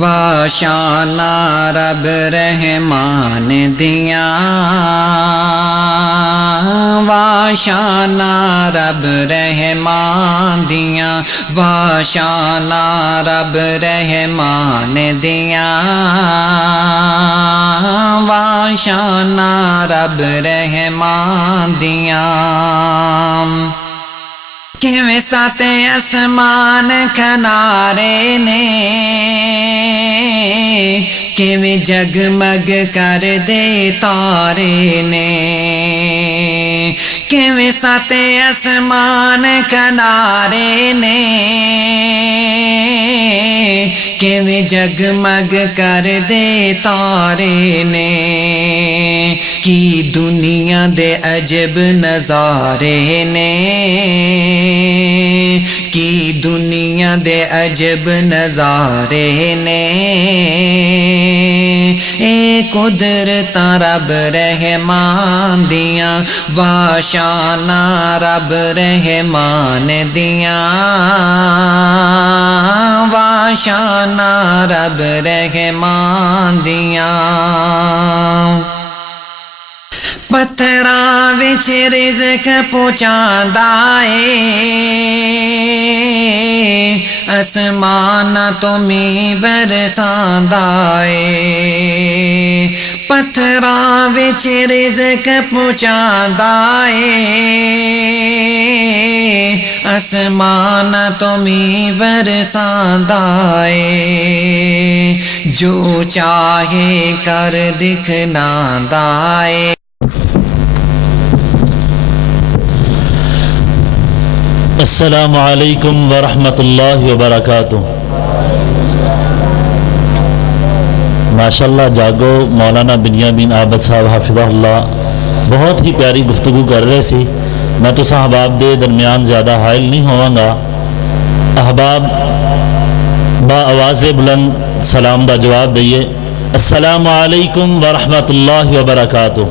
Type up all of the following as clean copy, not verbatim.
واشانا رب رحمان دیاں واشانا رب رحمان دیاں واشانا رب رحمان دیاں واشانا رب رحمان دیاں کیویں ساتے اسمان کنارے نے کیویں جگمگ کر دے تارے نے کیویں ساتے اسمان کنارے نے کیویں جگمگ کر دے تارے نے کی دنیا دے عجب نظارے نے کی دنیا دے عجب نظارے نے اے قدرت رب رحمان دیاں واشانا رب رحمان دیاں واشانا رب رحمان دیاں پتھراں وچ رزق پہنچاندا اے اسماناں تو می برساندا اے پتھراں وچ رزق پہنچاندا اے اسماناں تو می برساندا اے جو چاہے کر دکھلاندا اے السلام علیکم ورحمۃ اللہ وبرکاتہ۔ ماشاءاللہ جاگو مولانا بنیامین عابد صاحب حافظہ اللہ بہت ہی پیاری گفتگو کر رہے سی۔ میں تو احباب دے درمیان زیادہ حائل نہیں ہوں گا۔ احباب با آواز بلند سلام دا جواب دئیے، السلام علیکم ورحمۃ اللہ وبرکاتہ۔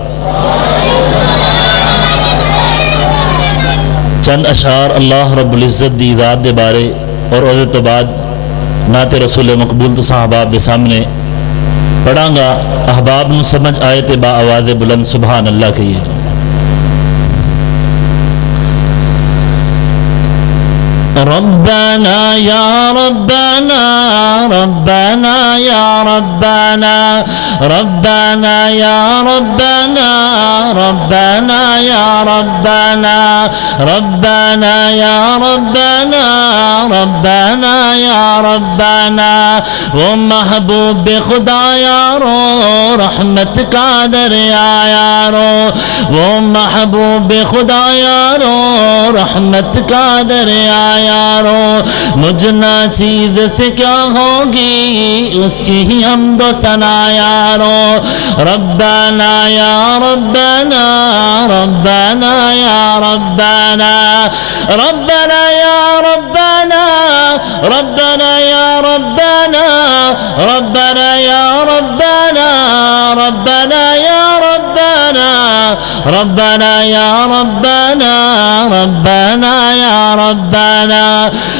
چند اشعار اللہ رب العزت دی ذات دے بارے اور اس تو بعد نعت رسول مقبول تو احباب دے سامنے پڑھاں گا۔ احباب نو سمجھ آئے تے با آواز بلند سبحان اللہ کہیے۔ ربنا یا ربنا ربنا یا ربنا ربنا یا ربنا ربنا یا ربنا ربنا یا ربنا ربنا یا ربنا وہ محبوب خدا یارو رحمت کا دریا یارو وہ محبوب خدا یارو رحمت کا دریا یارو مجھنا چیز سے کیا ہوگی اس کی ہی حمد و ثنا یارو ربنا یا ربنا ربنا یا ربنا ربنا یا ربنا ربنا یا ربنا ربنا یا ربنا ربنا یا ربنا ربنا یا ربنا ربنا یا ربنا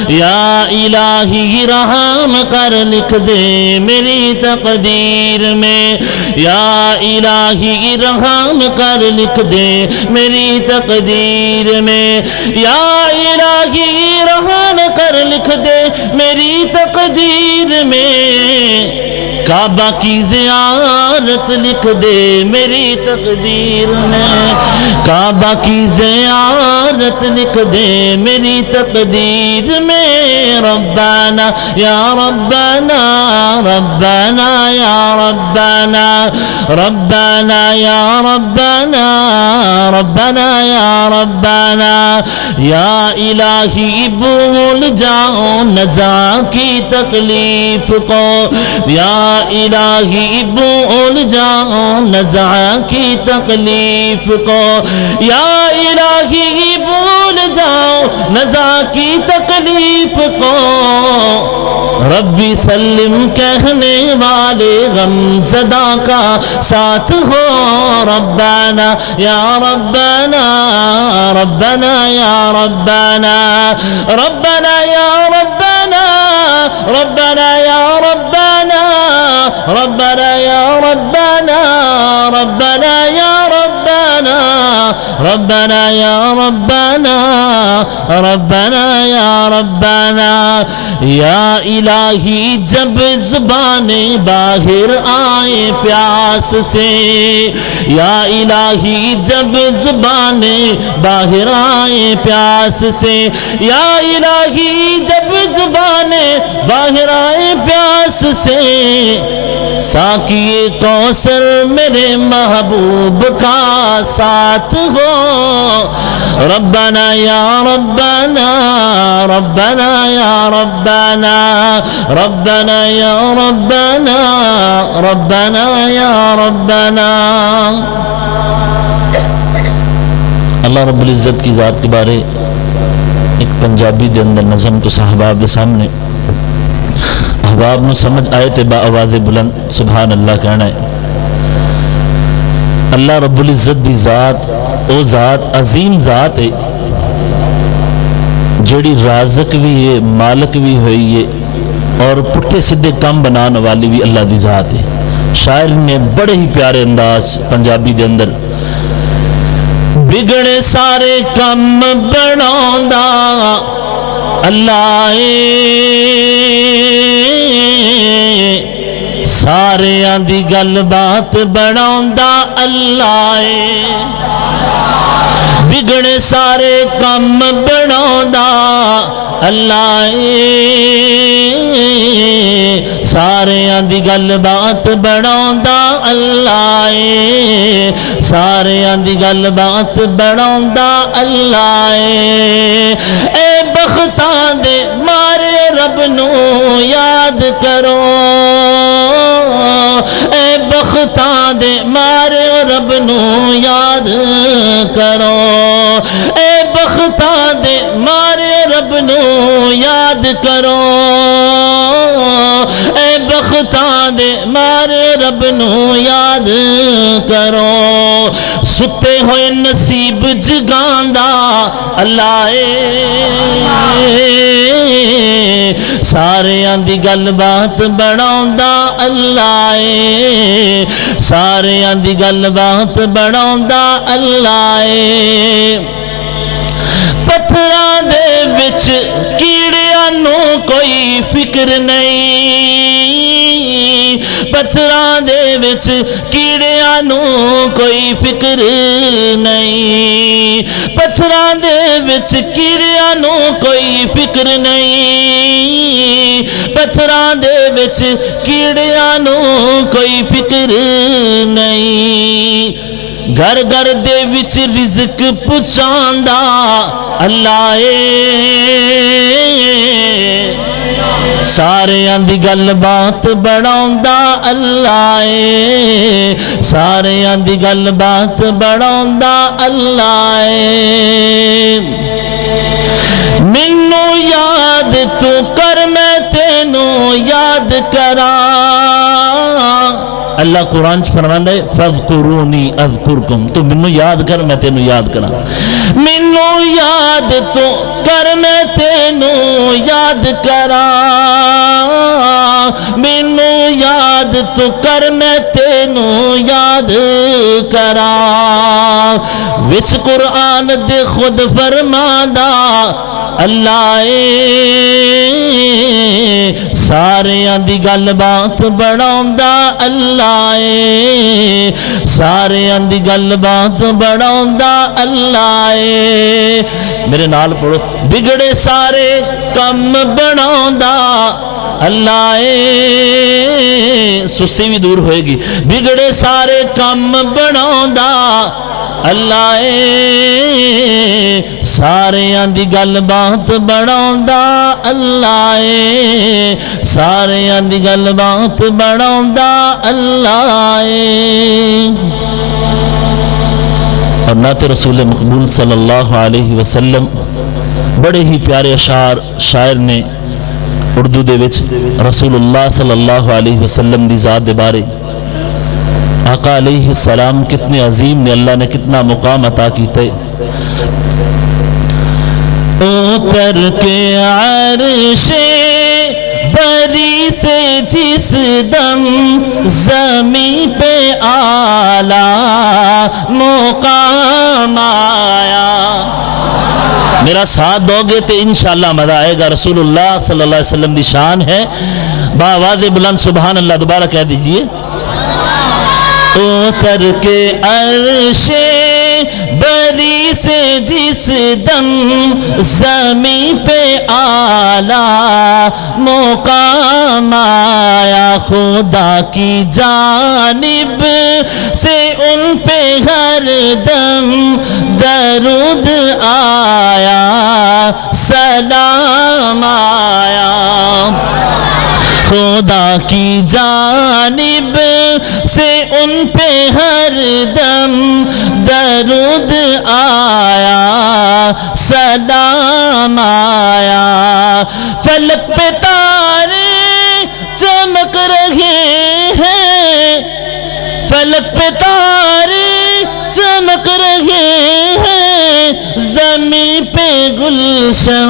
یا الہی رحم کر لکھ دے میری تقدیر میں یا الہی رحم کر لکھ دے میری تقدیر میں یا الہی رحم کر لکھ دے میری تقدیر میں کعبہ کی زیارت لکھ دے میری تقدیر میں کعبہ کی زیارت لکھ دے میری تقدیر میں ربنا یا ربنا ربنا یا ربنا ربنا یا ربنا ربنا یا ربنا یا الہی بھول جاؤ نزا کی تکلیف کو یا الہی بھول جاؤ نزع کی تکلیف کو یا الہی بھول جاؤ نزع کی تکلیف کو ربی سلم کہنے والے غم زدہ کا ساتھ ہو ربنا یا ربنا ربنا یا ربنا ربنا یا ربنا ربنا یا ربنا ربنا یا ربنا ربنا یا ربنا ربنا یا ربنا ربنا یا ربنا یا الہی جب زبان باہر آئے پیاس سے یا الہی جب زبان باہر آئے پیاس سے یا الہی جب زبان باہر آئے پیاس سے ساقی کوثر میرے محبوب کا ساتھ ہو ربنا یا ربنا ربنا یا ربنا ربنا یا ربنا ربنا یا ربنا اللہ رب العزت کی ذات کے بارے ایک پنجابی دے اندر نظم تو صحاباب دے سامنے احباب نو سمجھ آئے تے با آواز بلند سبحان اللہ کہنا ہے اللہ رب العزت دی ذات او ذات عظیم ذات ہے جڑی رازق بھی ہے مالک بھی ہوئی ہے اور پٹھے سدھے کام بنانے والی بھی اللہ دی ذات ہے شاعر نے بڑے ہی پیارے انداز پنجابی دے اندر بگڑے سارے کم بناوندا اللہ سارے دی گل بات بناوندا اللہ بگڑے سارے کم بناوندا اللہ سارے دی گل بات بناوندا اللہ سارے دی گل بات بناوندا اللہ اے بختاں دے مارے رب نو یاد کرو اے بختاں دے مارے رب نو یاد کرو اے بختاں دے مارے رب نو یاد کرو اے بختاں دے مارے رب نو یاد کرو ستے ہوئے نصیب جگاندا اللہ سارے دی گل بات بناوندا اللہ سارے دی گل بات بناوندا اللہ پتھراں دے وچ کیڑیاں نو کوئی فکر نہیں پتھراں دے وچ کیڑیاں نو کوئی فکر نہیں پتھراں دے وچ کیڑیاں نو کوئی فکر نہیں پتھراں دے وچ کیڑیاں نو کوئی فکر نہیں گھر گھر دے وچ رزق پہنچاندا اللہ سارے دی گل بات بناوندا اللہ سارے دی گل بات بناوندا اللہ مینوں یاد تو کر میں تینوں یاد کراں اللہ قرآن فرماندا ہے فَاذْكُرُونِي أَذْكُرْكُمْ تو منو یاد کر میں تینوں یاد کراں منو یاد تو کر میں تینوں یاد کراں منو یاد تو کر میں تینوں یاد کراں وچ قرآن دے خود فرماندا اللہ سارے دی گل بات بناوندا اللہ سارے دی گل بات بناوندا اللہ میرے نال پڑھو بگڑے سارے کم بناوندا اللہ سستی بھی دور ہوئے گی بگڑے سارے کم بناوندا اللہ سارے دی گل بات بناوندا اللہ سارے دی گل بات بناوندا اللہ اور نعت رسول مقبول صلی اللہ علیہ وسلم بڑے ہی پیارے اشعار شاعر نے اردو دے وچ رسول اللہ صلی اللہ علیہ وسلم دی ذات دے بارے آقا علیہ السلام کتنے عظیم نے اللہ نے کتنا مقام عطا کیتا ہے اتر کے عرش بری سے جس دم زمین پہ اعلیٰ مقام آیا. میرا ساتھ دو گے تو انشاءاللہ مزہ آئے گا. رسول اللہ صلی اللہ علیہ وسلم دی شان ہے. بآواز بلند سبحان اللہ دوبارہ کہہ دیجئے. اتر کے عرش بری سے جس دم زمین پہ اعلیٰ مقام آیا. خدا کی جانب سے ان پہ ہر دم درود آیا سلام آیا. خدا کی جانب سے ان پہ ہر دم درود آیا سلام آیا. فلک پہ تارے چمک رہے ہیں, فلک پہ تارے چمک رہے ہیں, زمین پہ گلشن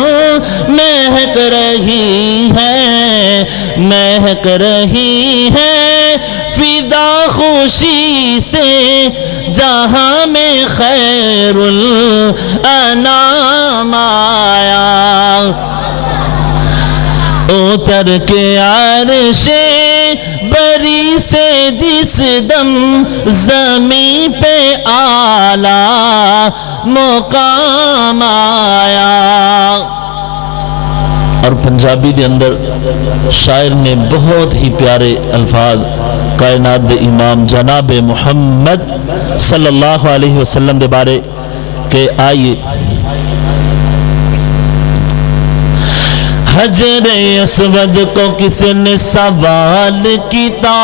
مہک رہی ہے, مہک رہی ہے فضا خوشی سے جہاں میں خیر الانام آیا. اتر کے عرش بری سے جس دم زمین پہ اعلیٰ مقام آیا. اور پنجابی دے اندر شاعر نے بہت ہی پیارے الفاظ کائنات دے امام جناب محمد صلی اللہ علیہ وسلم دے بارے کہ آئیے. حجر اسود کو کس نے سوال کیتا,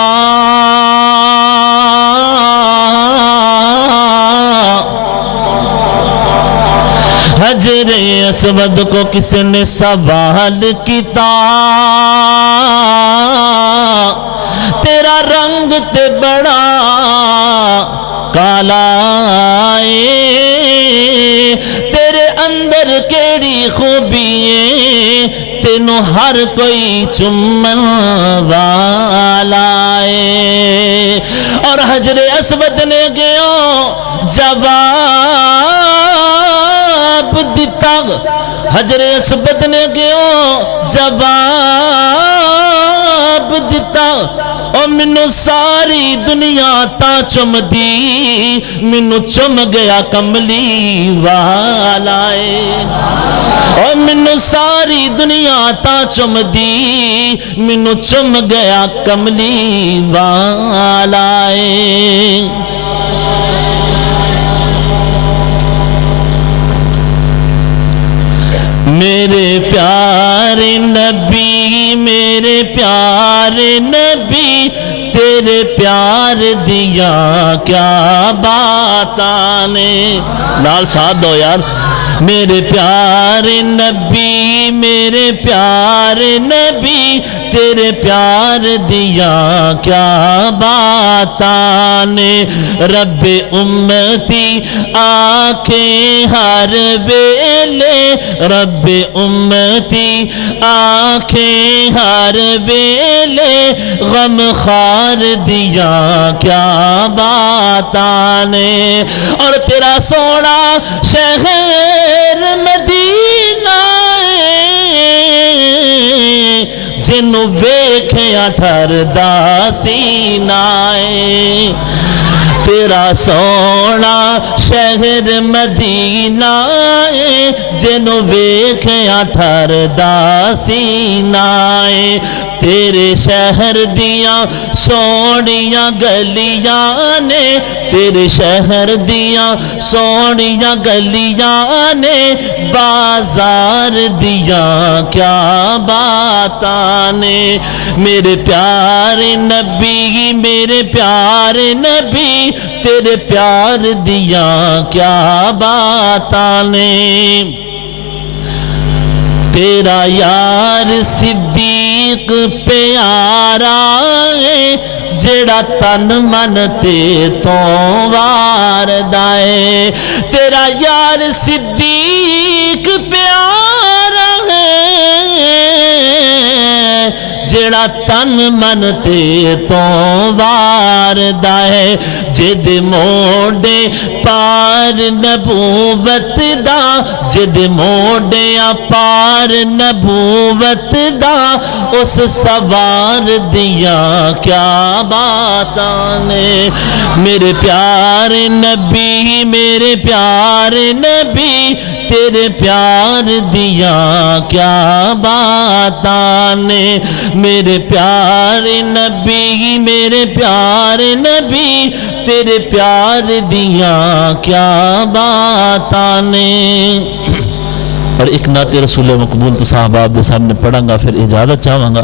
حجر اسود کو کس نے سوال کیتا, تیرا رنگ تے بڑا کالا ہے, تیرے اندر کیڑی خوبی ہے, تینوں ہر کوئی چمن والا ہے. اور حجر اسود نے گیوں جواب دیتا, حجر اسود نے گیوں جواب دیتا, او منو ساری دنیا تا چم دی, منو چم گیا کملی والا ہے. او منو ساری دنیا تا چم دی, منو چم گیا کملی والا ہے. میرے پیارے نبی, میرے پیارے نبی, تیرے پیار دیا کیا باتاں نے. نال ساتھ دو یار. میرے پیارے نبی, میرے پیارے نبی, تیرے پیار دیا کیا باتاں نے. رب امتی آنکھیں ہر ویلے, رب امتی آنکھیں ہر ویلے, غم خار دیا کیا باتاں نے. اور تیرا سونا شہر مدینہ جنوں ویکھیا ٹھردا سینہ, تیرا سونا شہر مدینہ جنوں ویکھیا ٹھردا سینہ. تیرے شہر دیاں سونیاں گلیاں نے, تیرے شہر دیاں سونیاں گلیاں نے, بازار دیاں کیا باتاں نے. میرے پیارے نبی, میرے پیارے نبی, تیرے پیار دیاں کیا باتاں نے. تیرا یار صدیق پیارا ہے, جڑا تن من تے تو واردا ہے. تیرا یار صدیق پیارا ہے, جڑا تن من تے تو واردا ہے جد موڈے پار نبوت دا جد موڈے پار نبوت دا اس سوار دیاں کیا باتاں نے میرے پیارے نبی میرے پیارے نبی تیرے پیار دیاں کیا باتاں نے میرے پیارے نبی میرے پیارے نبی تیرے پیار دیاں کیا باتاں نے۔ اور ایک نعت رسول مقبول تو صاحب آپ دے سامنے پڑھاں گا پھر اجازت چاہوں گا۔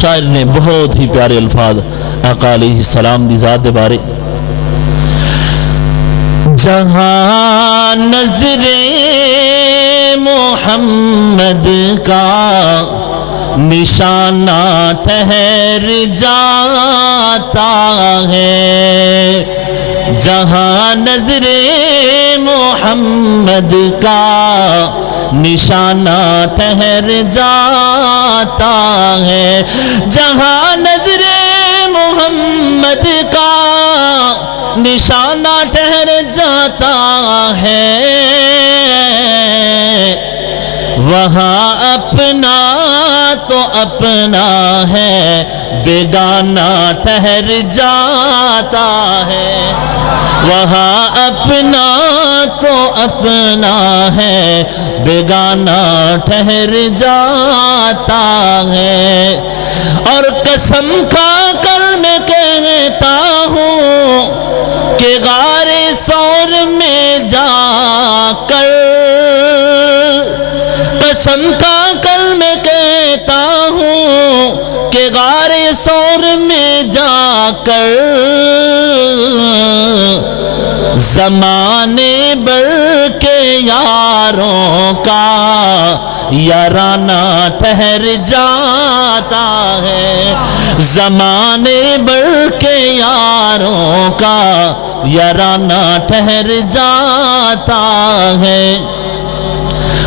شاعر نے بہت ہی پیارے الفاظ آقا علیہ السلام دی ذات دے بارے جہاں نظر محمد کا نشانہ ٹھہر جاتا ہے جہاں نظر محمد کا نشانہ ٹھہر جاتا ہے جہاں نظر محمد کا نشانہ ٹھہر جاتا ہے وہاں اپنا تو اپنا ہے بیگانہ ٹھہر جاتا ہے وہاں اپنا تو اپنا ہے بیگانہ ٹھہر جاتا ہے اور قسم کھا کر میں کہتا ہوں کہ غار ثور میں جا کر قسم کھا کر میں کہتا ہوں کہ غار ثور میں جا کر زمانے بھر کے یاروں کا یارانہ ٹھہر جاتا ہے زمانے بھر کے یاروں کا یارانہ ٹھہر جاتا ہے۔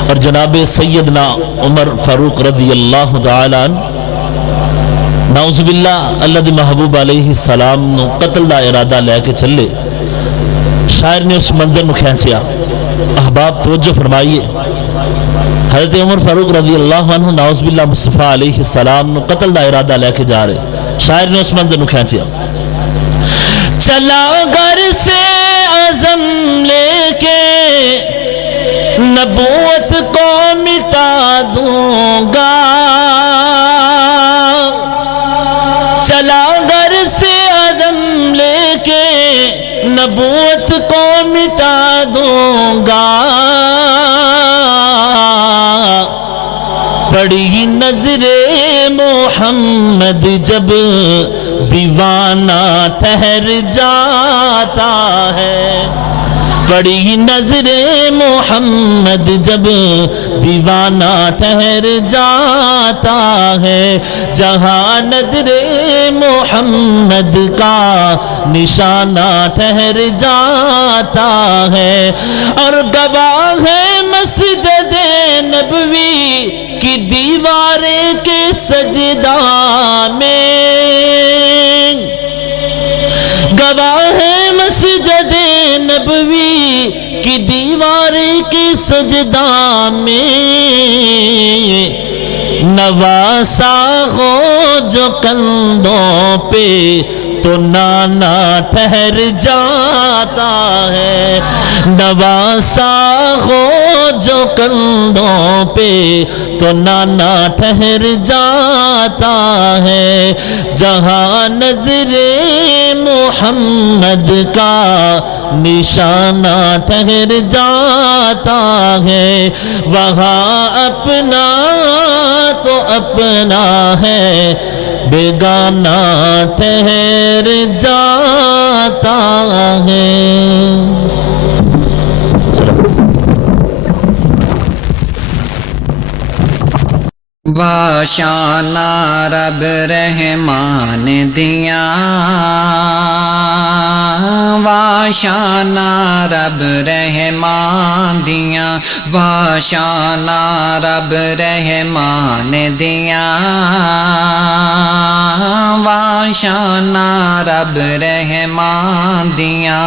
اور جناب سیدنا عمر فاروق رضی اللہ تعالیٰ عنہ نعوذ باللہ اللہ دی محبوب علیہ السلام نو قتل دا ارادہ لے کے چلے شاعر نے اس منظر نو کھینچیا احباب توجہ فرمائیے حضرت عمر فاروق رضی اللہ عنہ نعوذ باللہ مصطفیٰ علیہ السلام نو قتل دا ارادہ لے کے جا رہے شاعر نے اس منظر نو کھینچیا چلا گھر سے عزم لے کے نبوت کو مٹا دوں گا چلا گھر سے عدم لے کے نبوت کو مٹا دوں گا پڑی نظر محمد جب دیوانہ ٹھہر جاتا ہے پڑی نظر محمد جب دیوانہ ٹھہر جاتا ہے جہاں نظر محمد کا نشانہ ٹھہر جاتا ہے اور گواہ ہے مسجد نبوی کی دیواریں کے سجدہ میں گواہ ہے مسجد نبوی کی دیواریں کے سجدہ میں نواسا ہو جو کندھوں پہ تو نانا ٹھہر جاتا ہے نواسا ہو جو کندھوں پہ تو نانا ٹھہر جاتا ہے جہاں نظر محمد کا نشانہ ٹھہر جاتا ہے وہاں اپنا تو اپنا ہے بیگانہ ٹھہر جاتا ہے باشانہ رب رحمان دیاں واشانا رب رحمان دیاں واشانا رب رحمان دیاں واشانا رب رحمان دیاں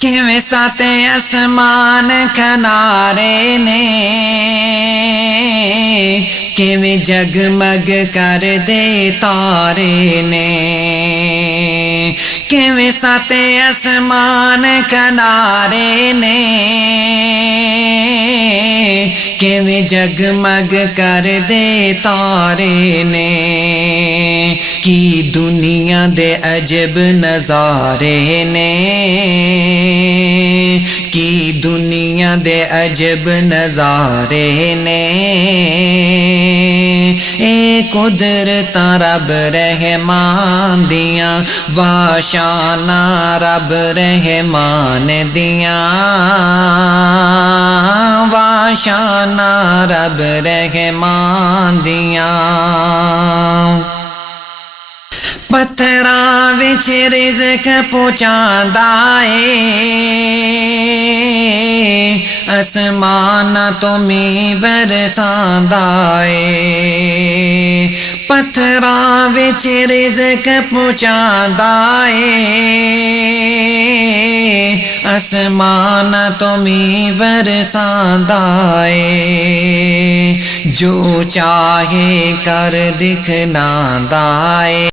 کیویں سات آسمان کنارے نے کیویں جگمگ کر دے تارے نے کیویں سات آسمان کنارے نے کیویں جگمگ کر دے تارے نے کی دنیا دے عجب نظارے نے کی دنیا دے عجب نظارے نے اے قدرت رب رحمان دیاں واشانا رب رحمان دیاں واشانا رب رحمان دیاں پتھراں وچ رزق پہنچاندا اے آسمان تو می برساندا اے پتھراں وچ رزق پہنچاندا اے آسمان تو می برساندا اے جو چاہے کر دکھلاندا اے